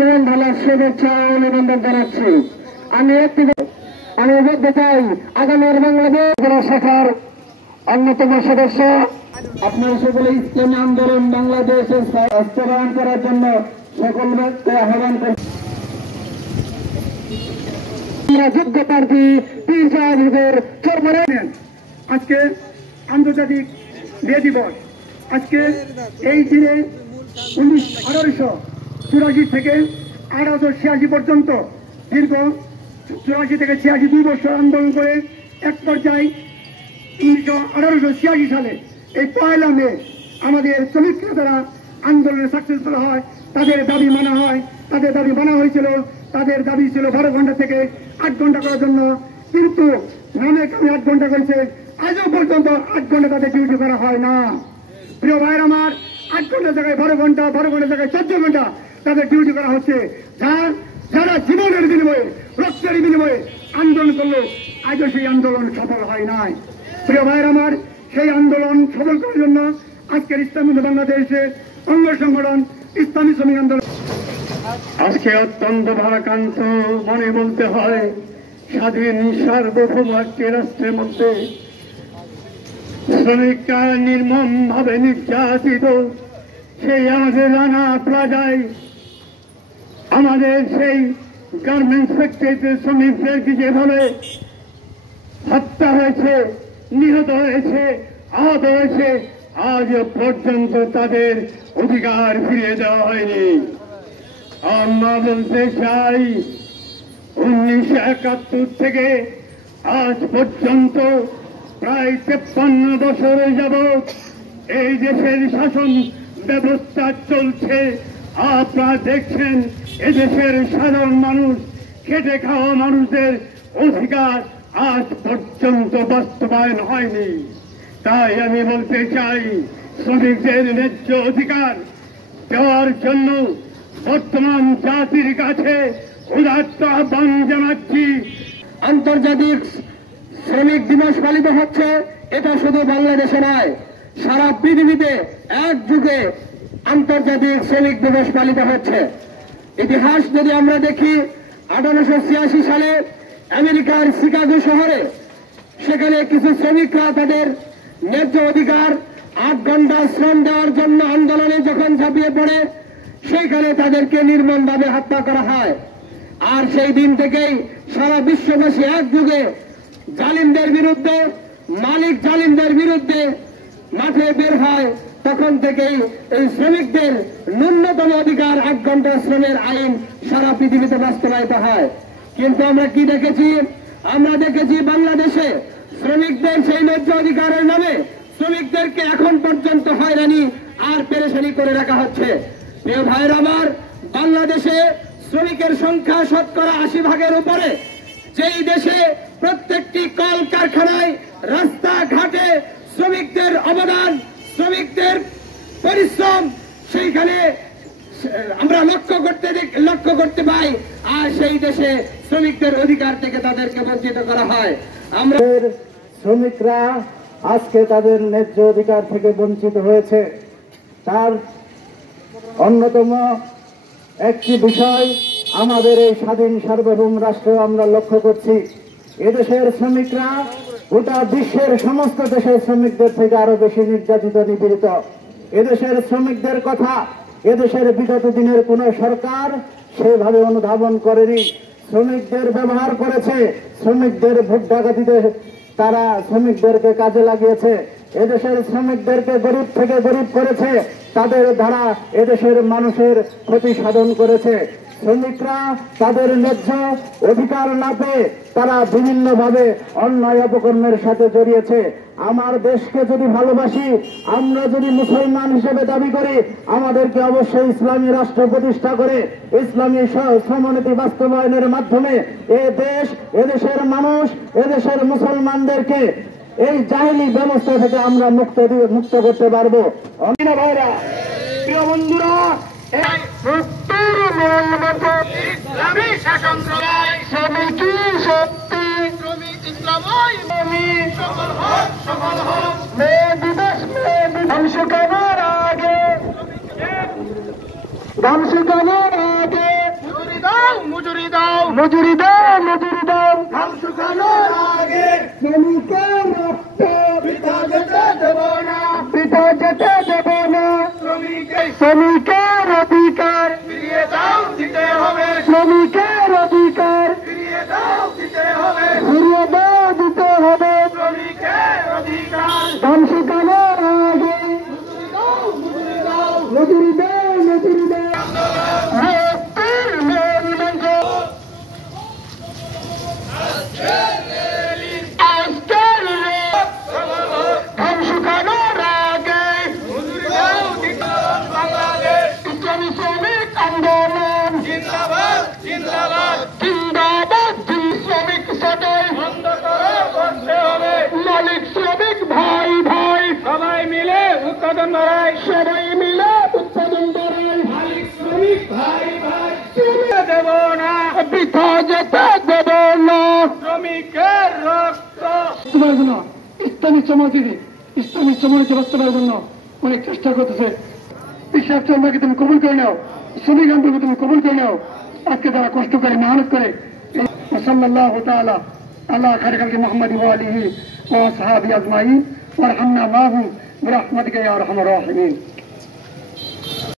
প্রেম ঢালার শুভেচ্ছা ও অভিনন্দন জানাচ্ছি। আমি বলতে চাই আগামীর বাংলাদেশ শাখার অন্যতম সদস্য আপনার সকলে ইসলামী আন্দোলন বাংলাদেশের বাস্তবায়ন করার জন্য সকলকে আহ্বান করি। যোগ্য প্রার্থী আজকে আন্তর্জাতিক বিয়ে দিবস। আজকে এই দিনে 1884 থেকে 1886 পর্যন্ত দীর্ঘ 84 থেকে 86 2 বছর আন্দোলন করে এক পর্যায়ে 1886 সালে এই 1 মে আমাদের শ্রমিকরা দ্বারা আন্দোলনে সাকসেসফুল হয়, তাদের দাবি মানা হয়। তাদের দাবি মানা হয়েছিল, তাদের দাবি ছিল 12 ঘন্টা থেকে 8 ঘন্টা করার জন্য, কিন্তু নামে কামে 8 ঘন্টা করেছে। আজও পর্যন্ত 8 ঘন্টা তাদের ডিউটি করা হয় না। প্রিয় ভাইয়ের আমার, 8 ঘন্টার জায়গায় 12 ঘন্টা, 12 ঘন্টার জায়গায় 14 ঘন্টা তাদের ডিউটি করা হচ্ছে। যারা জীবনের বিনিময়ে, রক্তের বিনিময়ে আন্দোলন করলো, আজও সেই আন্দোলন সফল হয় নাই। প্রিয় ভাইয়ের আমার, সেই আন্দোলন সফল করার জন্য আজকের ইসলামী বাংলাদেশের অঙ্গ সংগঠন ইসলামী শ্রমিক আন্দোলন আজকে অত্যন্ত ভারাক্রান্ত মনে বলতে হয়, স্বাধীন সার্বভৌম একটি রাষ্ট্রের মধ্যে শ্রমিকরা নির্মম ভাবে নির্যাতিত। সেই আমাদের রানা প্লাজায় আমাদের সেই গার্মেন্টস ফ্যাক্টরিতে শ্রমিকদেরকে যেভাবে হত্যা হয়েছে, নিহত হয়েছে, আহত হয়েছে, আজ পর্যন্ত তাদের অধিকার ফিরিয়ে দেওয়া হয়নি। আমরা বলতে চাই 1971 থেকে আজ পর্যন্ত প্রায় 53 বছর যাবৎ এই দেশের শাসন ব্যবস্থা চলছে। আপনারা দেখছেন এদেশের সাধারণ মানুষ, খেটে খাওয়া মানুষদের অধিকার আজ পর্যন্ত বাস্তবায়ন হয়নি। তাই আমি বলতে চাই, শ্রমিকদের ন্যায্য অধিকার দেওয়ার জন্য বর্তমান জাতির কাছে উদাত্ত আহ্বান জানাচ্ছি। আন্তর্জাতিক শ্রমিক দিবস পালিত হচ্ছে, এটা শুধু বাংলাদেশে নয়, সারা পৃথিবীতে এক যুগে আন্তর্জাতিক শ্রমিক দিবস পালিত হচ্ছে। ইতিহাস যদি আমরা দেখি, 1886 সালে আমেরিকার শিকাগো শহরে সেখানে কিছু শ্রমিকরা তাদের ন্যায্য অধিকার 8 ঘন্টা শ্রম দেওয়ার জন্য আন্দোলনে যখন ঝাঁপিয়ে পড়ে, সেইখানে তাদেরকে নির্মমভাবে হত্যা করা হয়। আর সেই দিন থেকেই সারা বিশ্ববাসী এক যুগে জালিমদের বিরুদ্ধে, মালিক জালিমদের বিরুদ্ধে মাঠে বের হয়। তখন থেকেই এই শ্রমিকদের ন্যূনতম অধিকার 8 ঘন্টা শ্রমের আইন সারা পৃথিবীতে বাস্তবায়িত হয়। কিন্তু আমরা কি দেখেছি? আমরা দেখেছি বাংলাদেশে শ্রমিকদের সেই ন্যায্য অধিকারের নামে শ্রমিকদেরকে এখন পর্যন্ত হয়রানি আর পেরেশানি করে রাখা হচ্ছে। প্রিয় ভাইয়ের আমার, বাংলাদেশে শ্রমিকের সংখ্যা 80% উপরে, যেই দেশে প্রত্যেকটি কল কারখানায়, রাস্তাঘাটে শ্রমিকদের অবদান, শ্রমিকদের পরিশ্রম সেইখানে আমরা লক্ষ্য করতে পাই। আর সেই দেশে শ্রমিকদের অধিকার থেকে তাদেরকে বঞ্চিত করা হয়। আমরা শ্রমিকরা আজকে তাদের ন্যায্য অধিকার থেকে বঞ্চিত হয়েছে। তার অন্যতম একটি বিষয় আমাদের এই স্বাধীন সার্বভৌম রাষ্ট্র আমরা লক্ষ্য করছি, এদেশের শ্রমিকরা গোটা বিশ্বের সমস্ত দেশের শ্রমিকদের থেকে আরো বেশি নির্যাতিত, নিপীড়িত। এদেশের শ্রমিকদের কথা এদেশের বিগত দিনের কোন সরকার সেভাবে অনুধাবন করেনি। শ্রমিকদের ব্যবহার করেছে, শ্রমিকদের ভোট ডাকাতিতে তারা শ্রমিকদেরকে কাজে লাগিয়েছে, এদেশের শ্রমিকদেরকে গরিব থেকে গরিব করেছে, তাদের দ্বারা এদেশের মানুষের ক্ষতি সাধন করেছে। শ্রমিকরা তাদের ন্যায্য অধিকার না পেয়ে তারা বিভিন্নভাবে অন্যায় অপকর্মের সাথে জড়িয়েছে। আমার দেশকে যদি ভালোবাসি, আমরা যদি মুসলমান হিসেবে দাবি করি, আমাদেরকে অবশ্যই ইসলামী রাষ্ট্র প্রতিষ্ঠা করে ইসলামী শ্রমনীতি বাস্তবায়নের মাধ্যমে এদেশের মানুষ, এদেশের মুসলমানদেরকে এই জাহেলি ব্যবস্থা থেকে আমরা মুক্ত করতে পারবো। ভাইরা, প্রিয় বন্ধুরা, ধ্বংস করার আগে মজুরি দাও, মজুরি দাও। ঘাম শুকানোর আগে শ্রমিকের রক্ত বৃথা যেতে দেব না, বৃথা যেতে দেব না। শ্রমিকের অধিকার ফিরিয়ে দাও, দিতে হবে, শ্রমিকের অধিকার ফিরিয়ে দাও, দিতে হবে, ফিরিয়ে দাও, দিতে হবে। শ্রমিকের অধিকার। ঘাম শুকানোর আগে মজুরি দাও, মজুরি দাও। মুক্তির মেরি মঞ্চ আজকের ঘাম শুকানোর আগে ইসলামী শ্রমিক আন্দোলন জিন্দাবাদ, জিন্দাবাদ, জিন্দাবাদ। শ্রমিক সদয় বন্ধ করো, করতে হবে। মালিক শ্রমিক ভাই ভাই সবাই মিলে উৎপাদন বাড়াই, সবাই মিলে উৎপাদন করাই। মালিক শ্রমিক ভাই ভাই, ফিরিয়ে দেব না, বৃথা যেতে দেব না। শ্রমিকের রক্ত। বাস্তবায়নের জন্য ইসলামী সমাজকে বাস্তবায়নের জন্য অনেক চেষ্টা করতেছে। বিশ্বাস চন্দ্রকে তুমি কবুল করে নাও, শ্রমিক আন্দোলনকে তুমি কবুল করে নাও। আজকে যারা কষ্ট করে মেহনত করে সাল্লাল্লাহু তাআলা আলা খায়রি খালকি মুহাম্মাদি ওয়া আলিহি ওয়া আসহাবিহি আজমাইন ওয়ারহামনা মাহুম বিরহমাতিকা ইয়া আরহামার রাহিমিন।